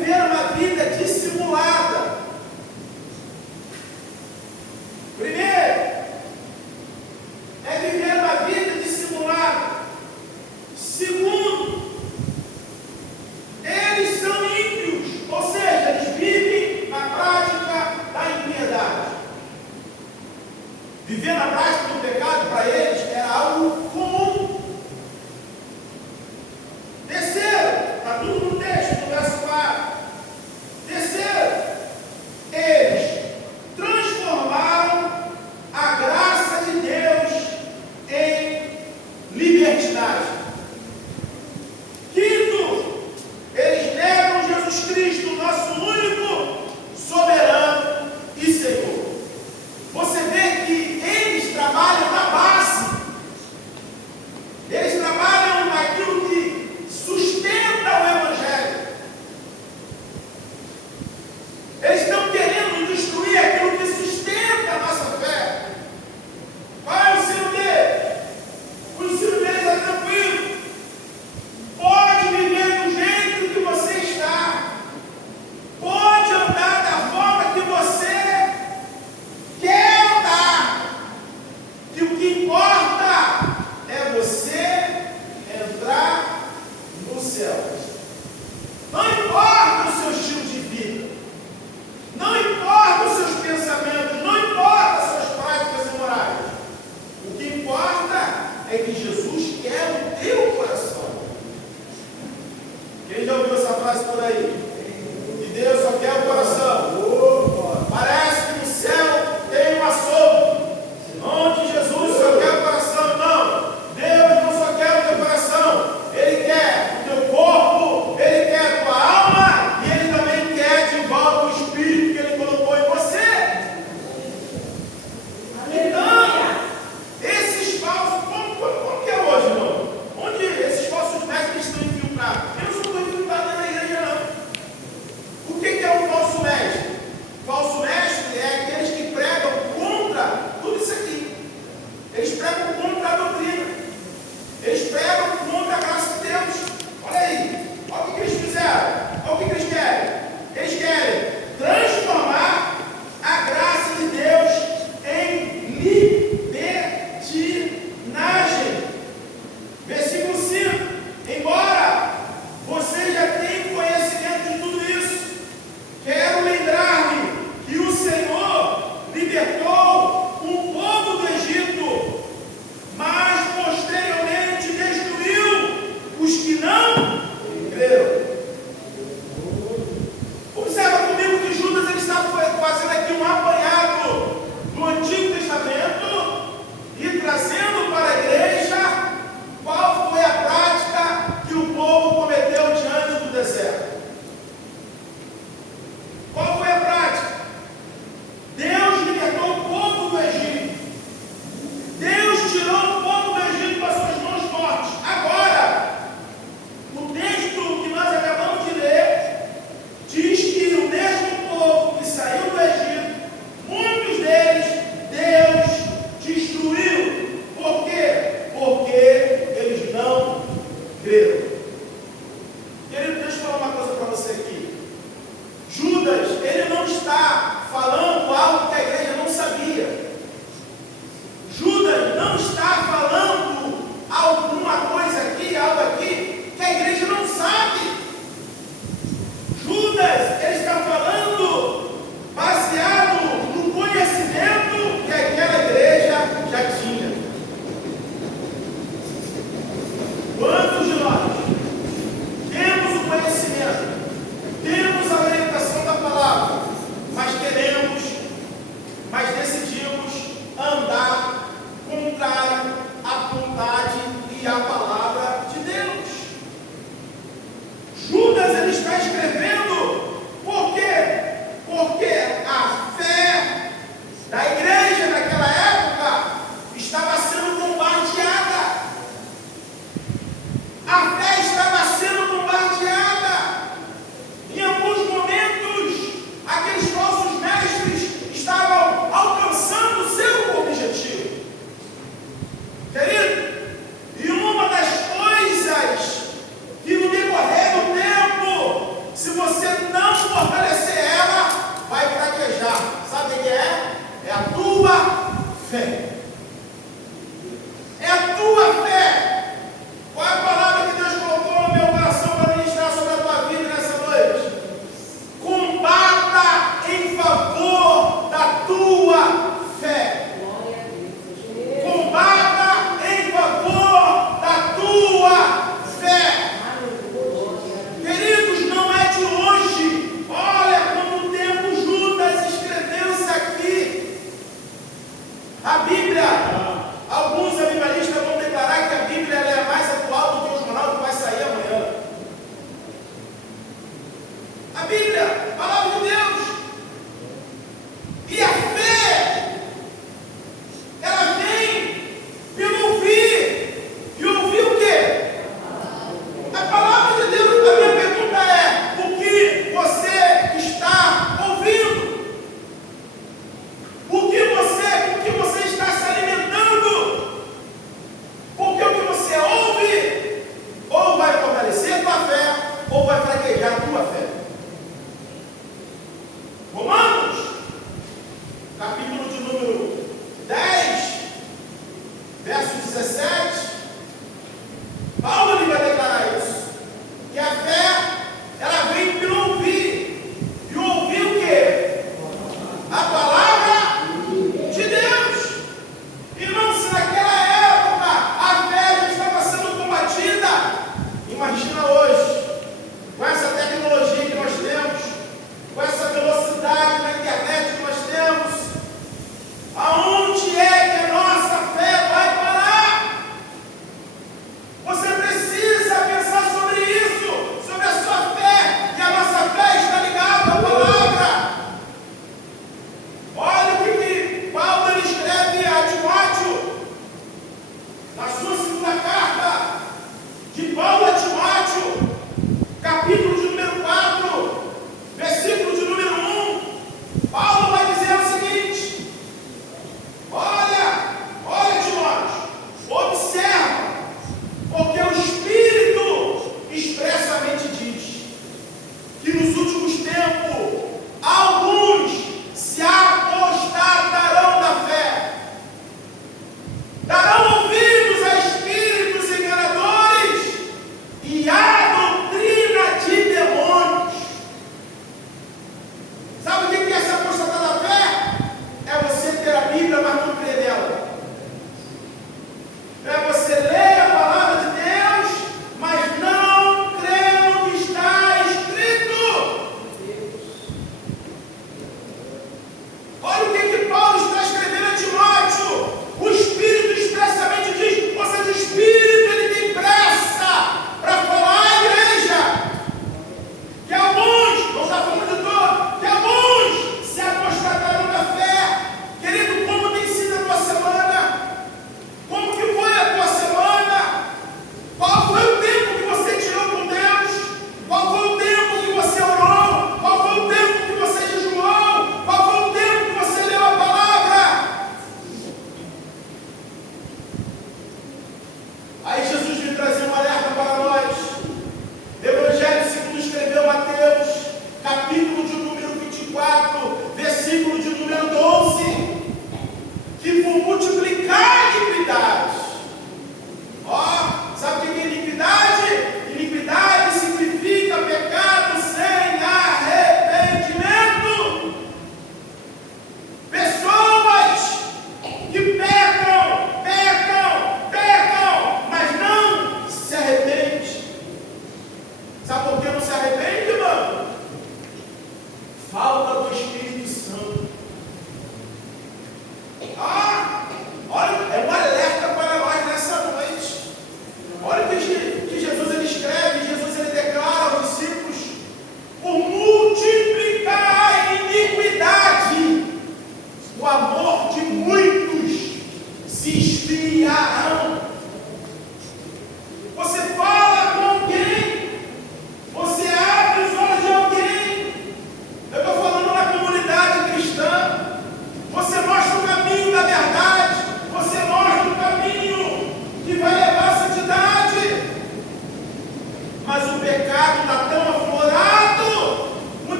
viver uma vida dissimulada. Primeiro, é viver uma vida dissimulada. Segundo, eles são ímpios, ou seja, eles vivem na prática da impiedade. Viver na prática do pecado para eles era algo comum. Terceiro, está tudo no texto, no verso 4. Terceiro, eles transformaram a graça de Deus em libertinagem. Quinto, eles negam Jesus Cristo, nosso único soberano e Senhor. Você vê que eles trabalham na base, eles trabalham naquilo que sustenta o Evangelho. Eles estão querendo destruir aquilo que sustenta a nossa fé. Qual é o ensino deles? O ensino deles é tranquilo. Pode viver do jeito que você está. Pode andar da forma que você quer andar. Que o que importa é você entrar no céu. Não importa o seu estilo de vida. Não importa os seus pensamentos. Não importa as suas práticas imorais. O que importa é que Jesus quer o teu coração. Quem já ouviu essa frase por aí? Que Deus só quer o coração. Parece que no céu tem um açougue, onde Jesus só quer o coração. Não, Deus não só quer o teu coração. Ele quer o teu corpo, Ele quer a tua alma e Ele também quer de volta o Espírito que Ele colocou em você. Então, esses falsos, como que é hoje, irmão? Onde esses falsos mestres estão infiltrados? Eu não sou infiltrado na igreja, não. O que é um falso mestre? Falso mestre é aqueles que pregam contra tudo isso aqui. Eles pregam contra a doutrina. Eles pregam contra a graça de Deus. Olha aí. Olha o que eles fizeram. Olha o que eles querem. Eles querem transformar a graça de Deus em libertinagem. Versículo 5. Embora você já tenha conhecimento de tudo isso, quero lembrar-lhe que o Senhor libertou um povo do Egito, mas posteriormente destruiu os que não creram. Observa comigo que Judas ele está fazendo aqui um apanhado do Antigo Testamento e trazendo para a igreja qual foi a prática que o povo cometeu diante do deserto. Qual foi a prática? Deus libertou o povo do Egito. Deus tirou o povo do Egito das suas mãos fortes. Agora, o texto que nós acabamos de ler diz que o mesmo povo que saiu do Egito, muitos deles, Deus destruiu. Por quê? Porque eles não creram. Querido, deixa eu falar uma coisa para você aqui. Judas, ele não está falando algo que a igreja não sabia. Judas não está falando alguma coisa aqui, algo aqui, que a igreja não sabe. Judas, ele está falando baseado no conhecimento que aquela igreja já tinha. Quantos de nós temos o conhecimento, temos a orientação da palavra, mas decidimos andar contrário à vontade e à palavra de Deus? Judas ele está escrevendo por quê? Porque a fé da igreja naquela época estava sendo bombardeada. A fé estava sendo bombardeada. Em alguns momentos, aqueles falsos mestres estavam alcançando o seu objetivo. Querido, e uma das coisas que no decorrer do tempo, se A Bíblia, a palavra de Deus. E a fé, ela vem pelo ouvir. E ouvir o quê? A palavra de Deus. A minha pergunta é: o que você está ouvindo? O que você está se alimentando? Porque o que você ouve, ou vai fortalecer a tua fé, ou vai fraquejar a tua fé.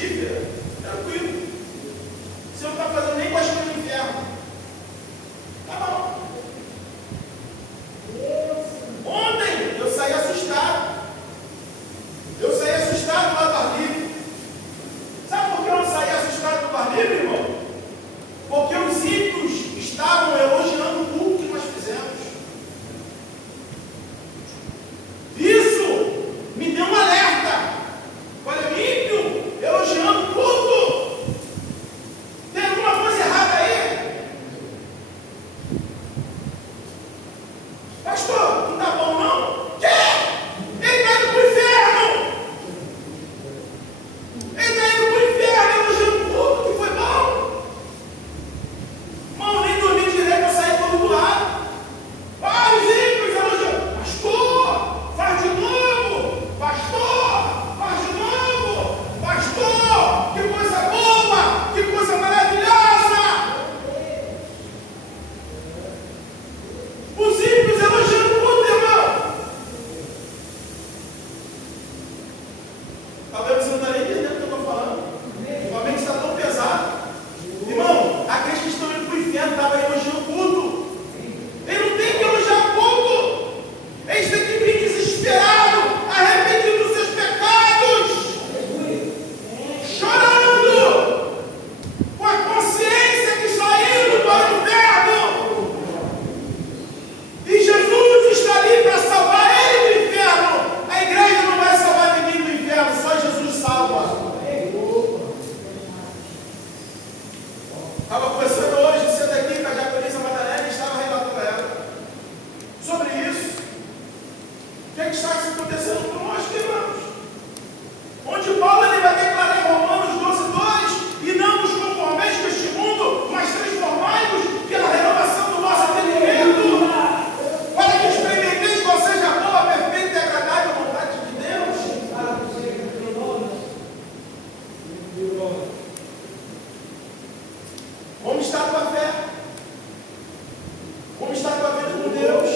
frutífera, tranquilo. Você não está fazendo nem costinha no inferno. Tá bom. Ontem eu saí assustado. Eu saí assustado lá do ar livre. Sabe por que eu não saí assustado do ar livre, irmão? Porque os ímpios estavam elogiando o culto que nós fizemos. Isso me deu um alerta. Olha, ímpio elogiando o culto. Tem alguma coisa errada aí? Pastor, não tá bom não? Quê? Ele está indo para o inferno. Ele está indo para o inferno elogiando o culto que foi bom. Mano, nem dormi direito, eu saí todo doado. Ah, os ímpios elogiando. Pastor, faz de novo. Pastor, faz de novo. Pastor, que coisa boa, que coisa maravilhosa. Os ímpios elogiando o culto, irmão. Talvez você não está nem entendendo o que eu estou falando. A mente está tão pesada. Irmão, aqueles que estão indo para o inferno estavam elogiando o culto. Eles não têm que elogiar o culto. Eles têm que vir desesperados, arrependidos dos seus pecados, chorando, com a consciência que está indo para o inferno. E Jesus está ali para salvar ele do inferno. A igreja não vai salvar ninguém do inferno, só Jesus salva. Estava conversando hoje, cedo aqui com a diaconisa Madalena e estava relatando a ela sobre isso. O que está acontecendo conosco, irmãos? Onde Paulo ele vai declarar em Romanos 12:2: e não nos conformeis com este mundo, mas transformai-nos pela renovação do nosso entendimento, para que experimenteis qual seja a boa, perfeita e agradável vontade de Deus. Como está a tua fé? Como está a tua vida com Deus?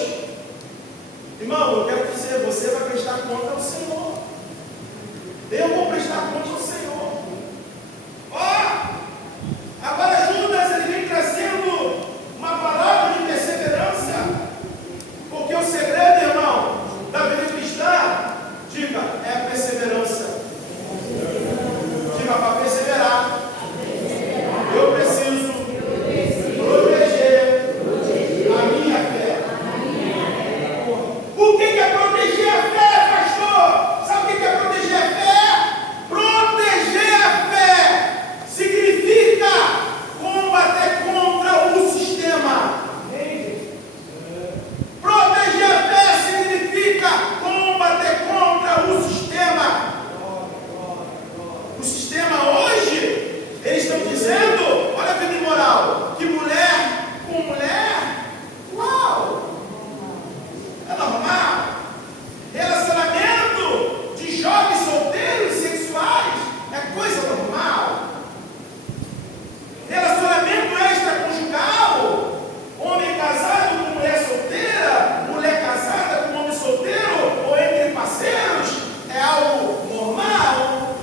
Irmão, eu quero dizer, você vai prestar conta ao Senhor. Eu vou prestar conta ao Senhor. Ó, agora Judas ele vem trazendo uma palavra de perseverança. Porque o segredo, irmão, da vida cristã, diga, é a perseverança. Diga, para perseverar, eu preciso proteger a minha fé. O que é proteger a fé, pastor? Sabe o que é proteger a fé? Proteger a fé significa combater contra o sistema. Proteger a fé significa combater contra o sistema. O sistema hoje, eles estão dizendo, olha a vida imoral, que mulher com mulher, uau, é normal. Relacionamento de jovens solteiros sexuais é coisa normal. Relacionamento extraconjugal, homem casado com mulher solteira, mulher casada com homem solteiro, ou entre parceiros, é algo normal.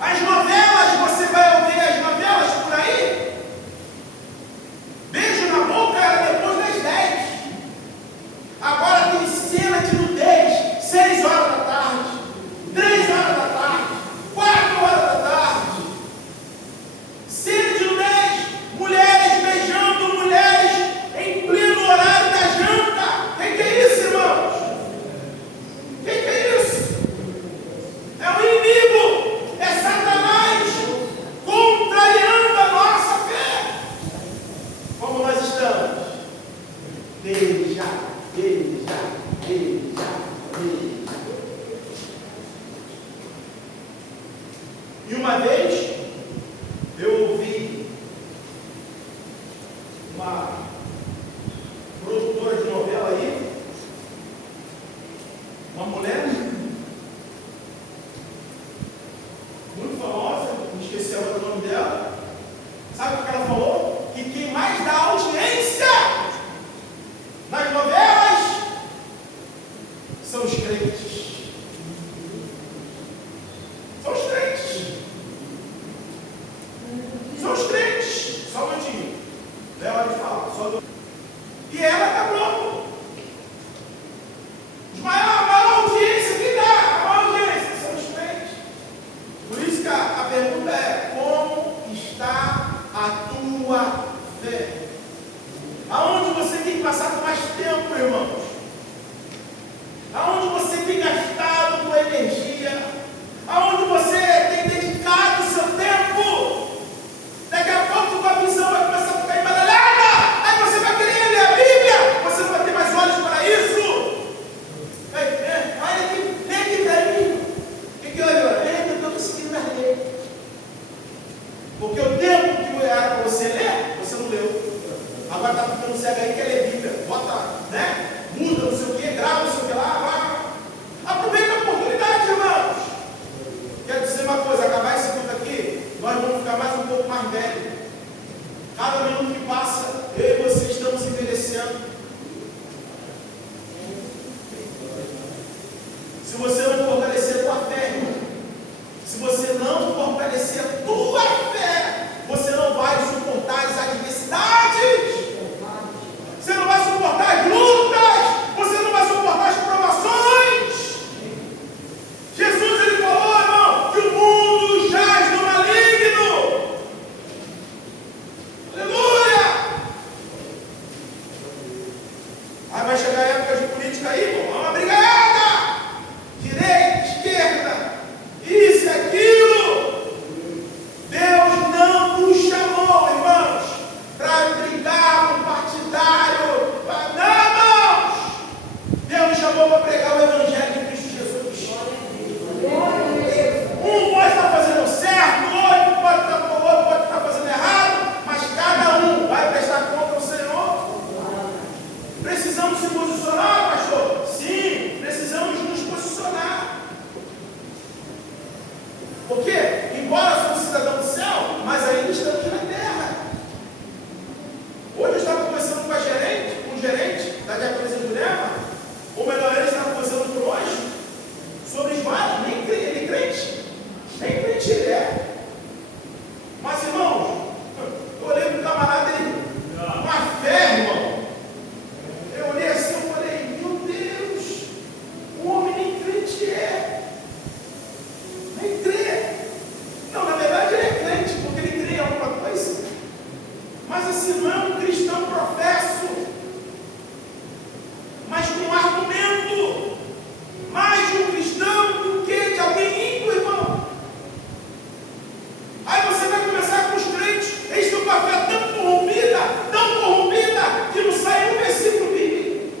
As novelas, você vai ouvir as novelas por aí? Beijo na boca era depois das 10. Agora tem cena de nudez, 6 horas da tarde, 3 horas da tarde, 4 horas da tarde. Cena de nudez, mulheres beijando mulheres em pleno horário da janta. Que é isso, irmãos? Que é isso? É o inimigo, é Satanás contrariando a nossa fé. Como nós estamos? Beija, beija, beija, beija. E uma vez eu ouvi uma produtora de novela aí, uma mulher muito famosa, me esqueci agora o nome dela. Sabe o que ela falou? Que quem mais dá audiência nas novelas são os crentes. Porque, embora somos cidadãos do céu, mas ainda estamos na terra. Hoje eu estava conversando com o gerente da Diaconisa de Jurema, ou melhor, ele estava conversando conosco sobre os vários, nem crente ele é. Mas, irmãos, eu olhei para o camarada e uma fé, irmão. Eu olhei assim e falei, meu Deus, o homem nem crente é. Nem crê. Não, na verdade ele é crente, porque ele crê em alguma coisa. Mas assim, não é um cristão professo, mas com argumento. Mais de um cristão do que de alguém ímpio, irmão. Aí você vai conversar com os crentes, eles estão com a fé tão corrompida, que não sai um versículo bíblico.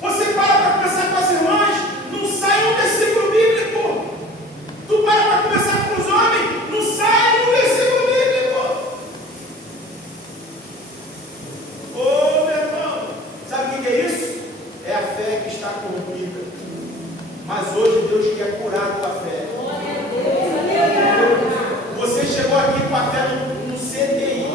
Você para conversar com as irmãs, não sai um versículo bíblico. Tu para conversar com os homens, não sai um versículo bíblico. Ô, meu irmão, sabe o que é isso? É a fé que está corrompida. Mas hoje Deus quer curar a tua fé. Você chegou aqui com a fé no CTI.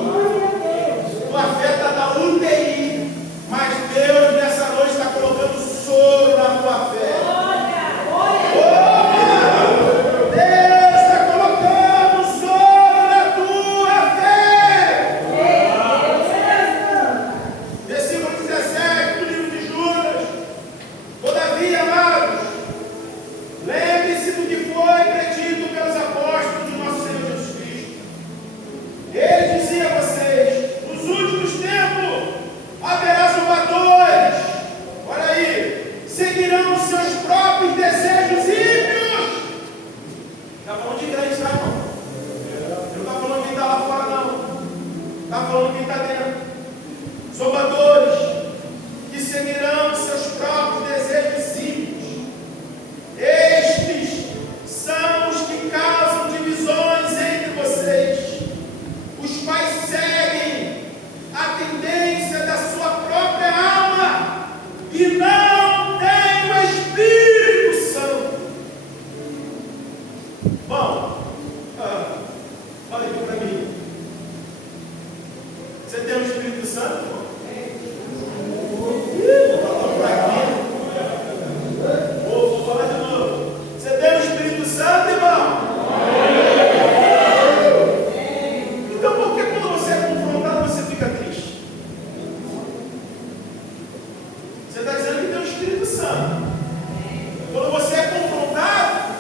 Tua fé está na UTI. Mas Deus nessa noite está colocando soro na tua fé. Deus está colocando soro na tua fé. Versículo 17 do livro de Judas. Todavia, amados, lembre-se do que foi predito pelos apóstolos de nosso Senhor Jesus Cristo. Ele dizia a vocês: nos últimos tempos haverá zombadores. Olha aí, seguirão os seus próprios desejos ímpios. Está falando de crente, tá, irmão? Não está falando quem está lá fora, não. Está falando quem está dentro. Zombadores que seguirão os seus próprios desejos ímpios. Estes são os que causam divisões entre vocês, os quais seguem a tendência da sua própria alma e não têm o Espírito Santo. Bom, olha aqui para mim. Você tem o Espírito Santo, irmão? Vou falar de novo. Você tem o Espírito Santo, irmão? Então por que quando você é confrontado você fica triste? Você está dizendo que tem o Espírito Santo. Quando você é confrontado,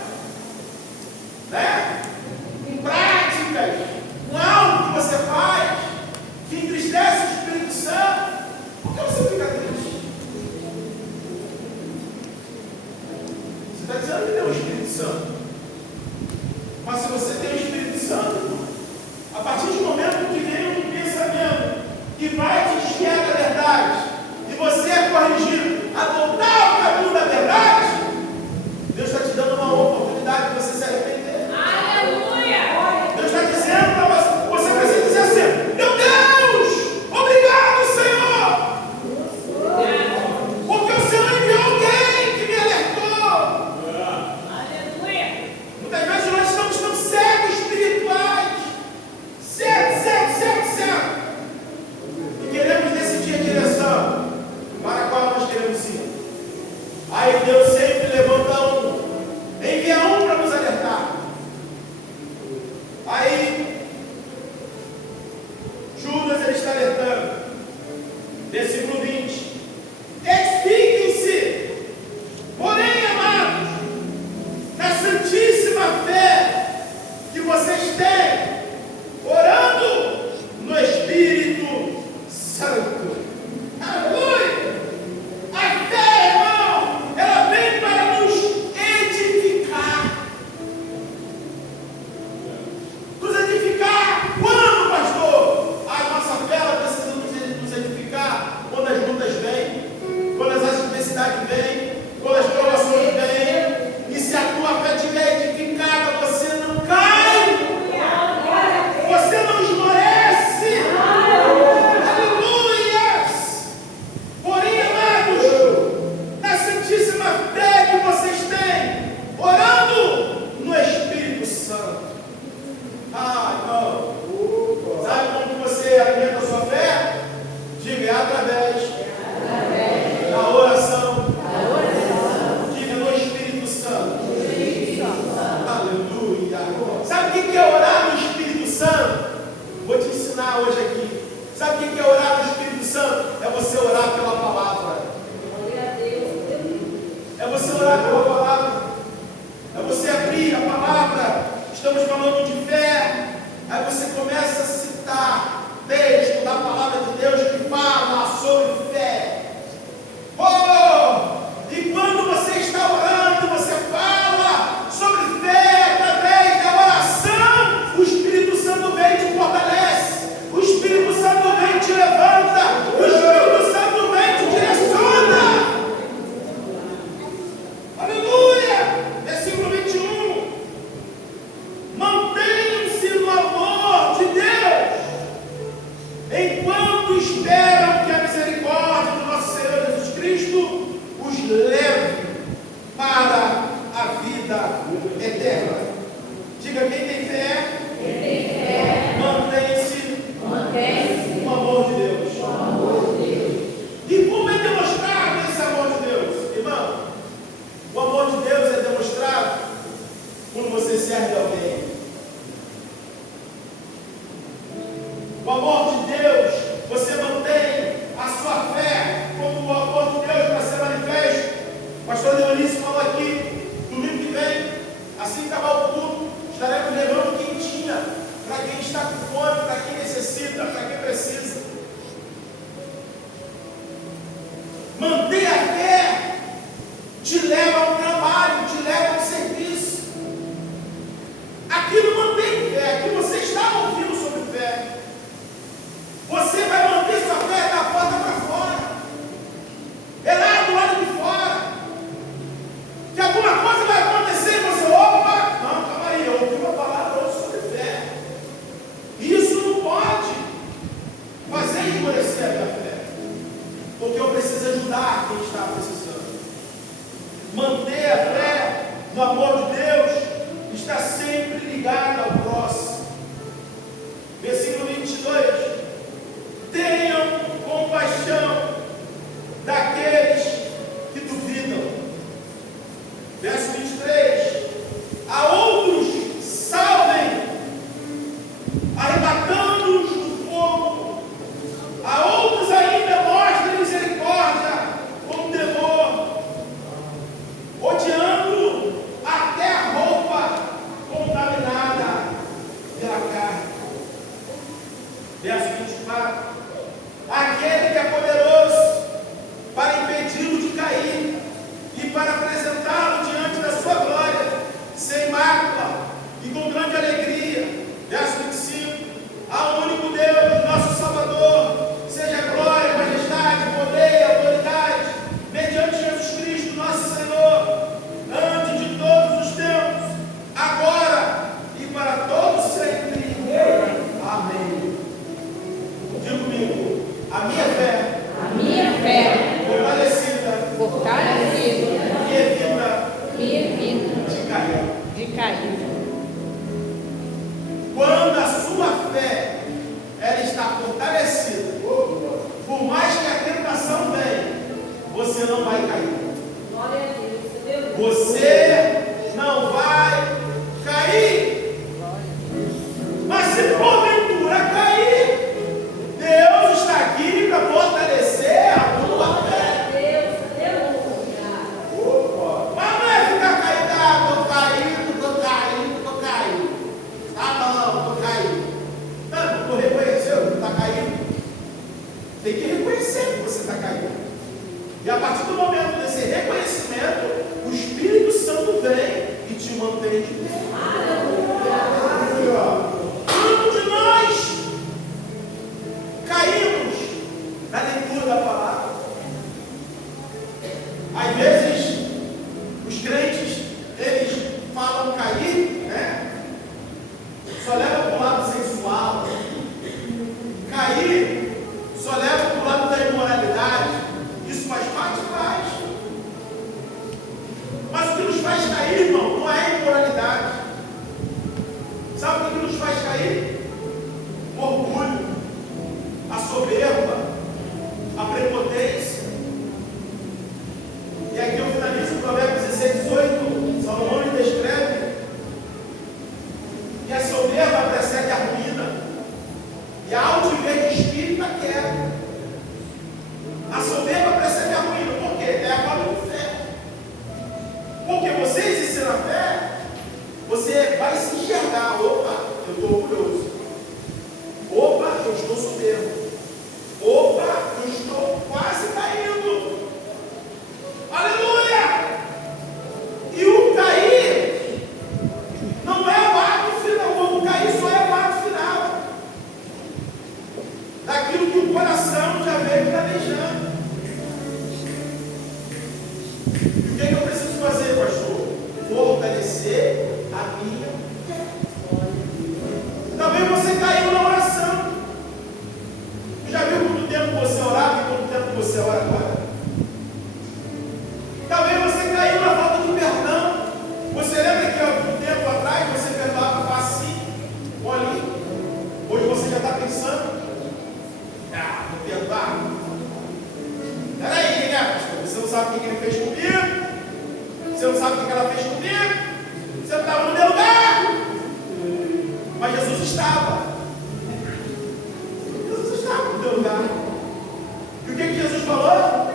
né, com práticas, com algo que você faz, que entristece o Espírito Santo, por que você fica triste? Você está dizendo que tem o Espírito Santo. Mas se você tem o Espírito Santo, a partir do momento que vem um pensamento que vai te desviar da verdade, e você é corrigido a voltar ao caminho da verdade, Deus está te dando uma oportunidade de você se arrepender. Aleluia! Deus está dizendo para você, você precisa dizer assim: meu Deus, obrigado, Senhor! Porque o Senhor enviou alguém que me alertou. Aleluia! Muitas vezes nós estamos tão cegos espirituais, cegos, e queremos estamos falando de fé. Aí você começa a citar texto da palavra de Deus que fala sobre fé. Oh! E quando você está orando, você fala sobre fé através da oração. O Espírito Santo vem e te fortalece. O Espírito Santo vem e te levanta. O Espírito Santo vem e te direciona. Aleluia! Versículo 21. Mantenham-se no amor de Deus, enquanto esperam que a misericórdia do nosso Senhor Jesus Cristo os leve para a vida eterna. Diga, quem tem fé? Mantém-se no amor de Deus. E como é demonstrado esse amor de Deus? Irmão, o amor de Deus é demonstrado quando você serve alguém. O amor de Deus, você mantém a sua fé como o amor de Deus para ser manifesto. O pastor Leonício falou aqui, domingo que vem, assim que acabar o culto, estaremos levando quentinha para quem está com fome, para quem necessita, para quem precisa. Manter a fé te leva ao trabalho, te leva ao serviço. Aquilo mantém fé, aqui você está ouvindo sobre fé. Você vai manter sua fé da porta para fora. É lá do lado de fora. Que alguma coisa vai acontecer e você, opa, não, calma aí, eu ouvi uma palavra hoje sobre fé. Isso não pode fazer esmorecer a minha fé. Porque eu preciso ajudar quem está precisando. Manter a fé no amor de Deus está sempre ligado ao próximo. Versículo 22. Tenham compaixão daqueles que duvidam. Verso 23. A outros salvem, arrebatando-os do fogo. A outros ainda mostrem misericórdia com temor, odiando até a roupa contaminada pela carne. Verso 24. Aquele que é poderoso para impedi-lo de cair e para apresentá-lo diante da sua glória, sem mácula e com grande alegria. Verso 25. Ao único Deus, nosso Salvador, seja glória, majestade, poder e autoridade, mediante Jesus Cristo, nosso Senhor, antes de todos os tempos, agora e para todos sempre. Amém. Diga comigo, a minha fé fortalecida me evita de cair. Quando a sua fé ela está fortalecida, por mais que a tentação venha, você não vai cair. Você não vai cair. Mas se porventura cair, Deus está aqui para fortalecer a tua fé. Mas não é ficar caído, estou caído. Ah, não, estou caído. Não, tu reconheceu que está caído? Tem que reconhecer que você está caído. E a partir do momento desse reconhecimento, o Espírito Santo vem e te mantém de pé. Quantos de nós caímos na leitura da palavra? Às vezes, os crentes, eles falam cair, né? Só leva para o lado sensual. Cair só leva para o lado da imoralidade. Isso faz parte? Faz. Mas o que nos faz cair, irmão, não é a imoralidade. Sabe o que nos faz cair? O orgulho, a soberba, a prepotência. E aqui eu finalizo o Provérbios 16, 18. Salomão lhe descreve que a soberba precede a ruína e a altivez de espírito a queda. A soberba precede a ruína. Por quê? É a falta de fé. Porque você exercendo a fé, você vai se enxergar estou orgulhoso. Opa, eu estou soberbo. Opa, eu estou quase caindo. Aleluia! E o cair não é o ato final. O cair só é o ato final daquilo que o coração já veio planejando. E o que é que eu preciso fazer, pastor? Fortalecer a minha fé. Também você caiu na oração. Já viu quanto tempo você orava e quanto tempo você ora agora? Também você caiu na falta de perdão. Você lembra que há algum tempo atrás você perdoava facinho, olhinho? Hoje você já está pensando, vou perdoar. Peraí, né, pastor? Você não sabe o que ele fez comigo? Você não sabe o que ela fez comigo? Você não estava no meu lugar? Mas Jesus estava. Jesus estava no teu lugar. E o que Jesus falou?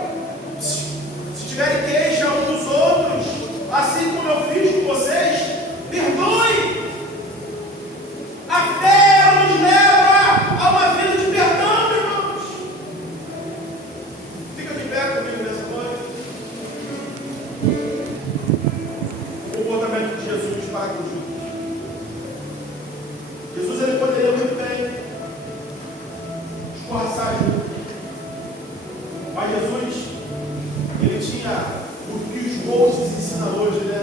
Se tiverem queixa uns dos outros, assim como eu fiz com vocês, perdoe. A fé nos leva a uma vida de perdão, irmãos. Fica de pé comigo nessa noite. O comportamento de Jesus para com Judas. Jesus, ele poderia muito bem escorraçar Judas. Mas Jesus, ele tinha o que os coaches ensinam hoje, né?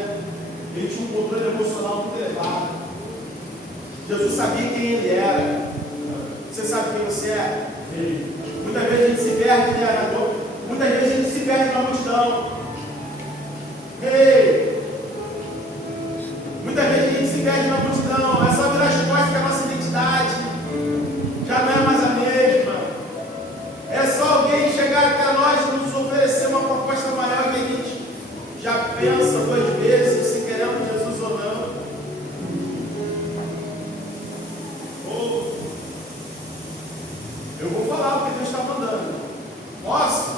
Ele tinha um controle emocional muito elevado. Jesus sabia quem ele era. Você sabe quem você é? Muitas vezes a gente se perde, né? Muitas vezes a gente se perde na multidão. Muitas vezes a gente se perde na multidão. É só virar as costas que a nossa identidade já não é mais a mesma. É só alguém chegar até nós e nos oferecer uma proposta maior que a gente já pensa duas vezes se queremos Jesus ou não. Eu vou falar o que Deus está mandando. Posso?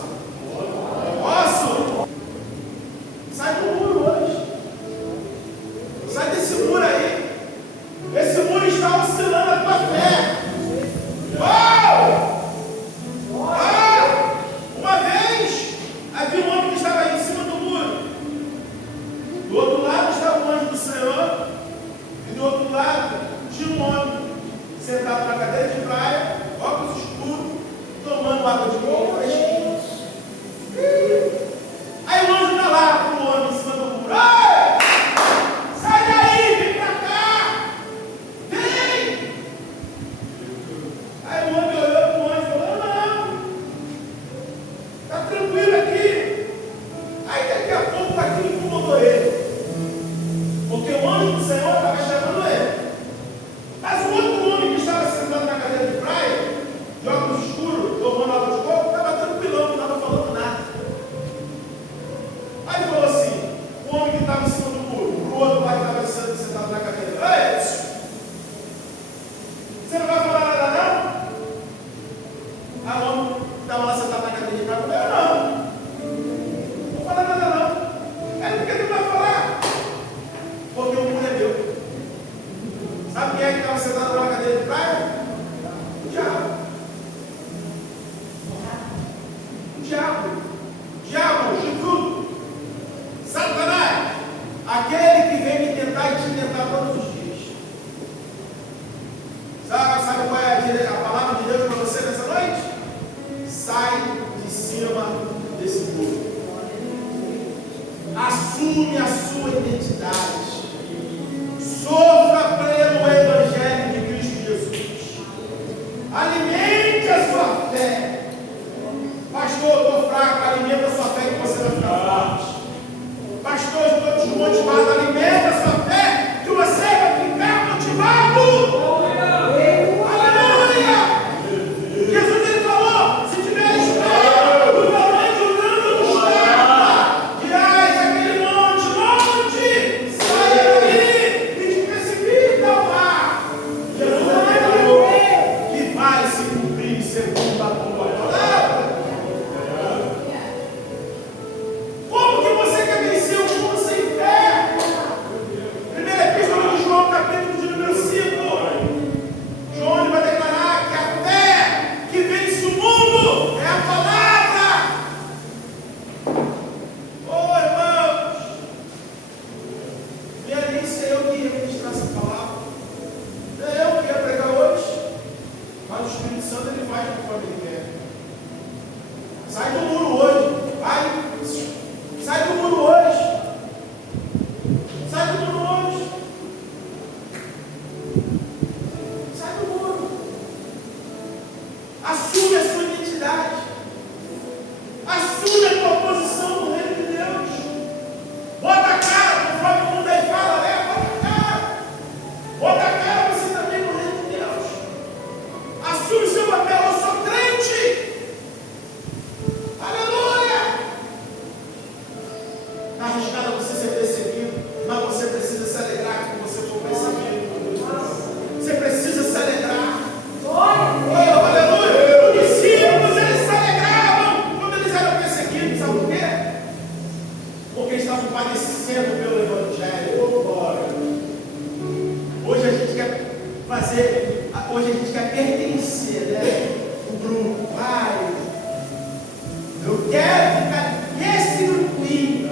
Posso? Sai do muro hoje. Sai desse muro aí. Esse muro está oscilando a tua fé. Uma vez havia um homem que estava aí em cima do muro. Do outro lado estava o anjo do Senhor. E do outro lado tinha um homem sentado na cadeira de praia, óculos escuros, tomando água de coco fresquinho. Aí o anjo está lá com o homem em cima do muro. Sai daí, vem pra cá! Vem! Aí o homem olhou para o anjo e falou: não, está tranquilo aqui. Aí daqui a pouco aquilo incomodou ele. Porque o anjo do Senhor estava chamando ele. Mas o outro homem que estava sentado na cadeira de praia, de óculos escuros, tomando água de coco, estava tranquilão, não estava falando nada. Aí ele falou assim: o homem que estava em cima do muro, o outro lá que estava sentado na cadeira: ei, você não vai falar nada, não? Ah, o homem que estava lá sentado na cadeira de praia falou: não vou falar nada, não. Aí por que não vai falar? Porque o mundo é meu. Sabe quem é que estava sentado na cadeira de praia? O diabo. O diabo. O diabo, o chifrudo. Satanás. Aquele que vem me tentar e te tentar todos os dias. Sabe qual é a palavra de Deus para você nessa noite? Sai de cima desse muro. Assume a sua identidade. Sofra pelo Evangelho de Cristo Jesus. Alimente a sua fé. Pastor, eu estou fraco. Alimenta a sua fé que você vai ficar forte. Pastor, eu estou desmotivado. Alimenta a sua fé que você vai ficar motivado. Aleluia! Jesus, ele falou: se tiver fé do tamanho do grão de mostarda, dirás aquele monte, saia dali e te precipita ao mar. Jesus falou que vai se cumprir segundo a tua palavra. Como que você quer vencer o mundo sem fé? fazer. Hoje a gente quer pertencer, né? O grupo, eu quero ficar nesse grupinho.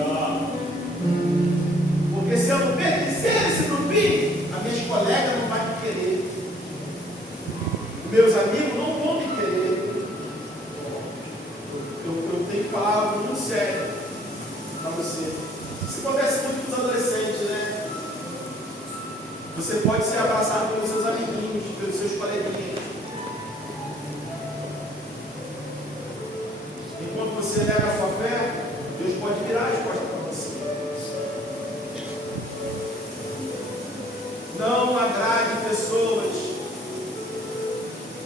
Porque se eu não pertencer a esse grupinho, as minhas colegas não vão me querer. Meus amigos não vão me querer. Eu tenho que falar algo muito sério para você. Isso acontece muito com os adolescentes, né? Você pode ser abraçado pelos seus amiguinhos, pelos seus coleguinhas. Enquanto você nega a sua fé, Deus pode virar as costas para você. Não agrade pessoas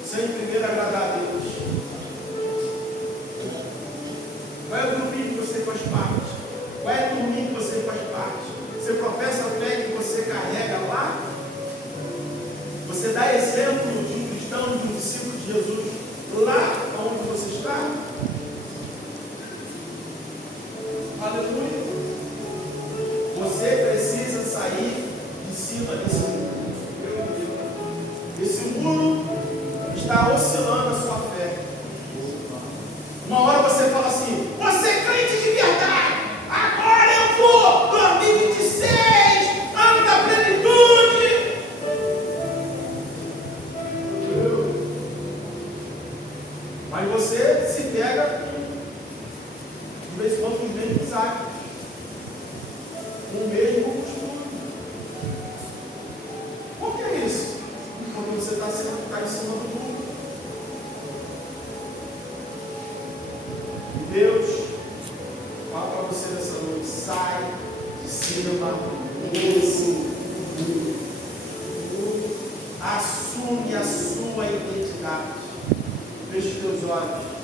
sem primeiro agradar a Deus. Qual é o grupinho que você faz parte? Qual é a turminha que você faz parte? Você professa a fé que você carrega lá? Você dá exemplo de um cristão, de um discípulo de Jesus lá onde você está? Aleluia. Você precisa sair de cima desse muro. Esse muro está oscilando a sua fé. Uma hora você fala assim: você é crente de verdade, agora eu vou 2026, ano da plenitude. Mas você se pega de vez em quando com os mesmos hábitos, com o mesmo costume. Por que isso? Porque você está em cima do muro. E Deus fala para você nessa noite: sai de cima desse muro. Assume a sua identidade. Feche os teus olhos.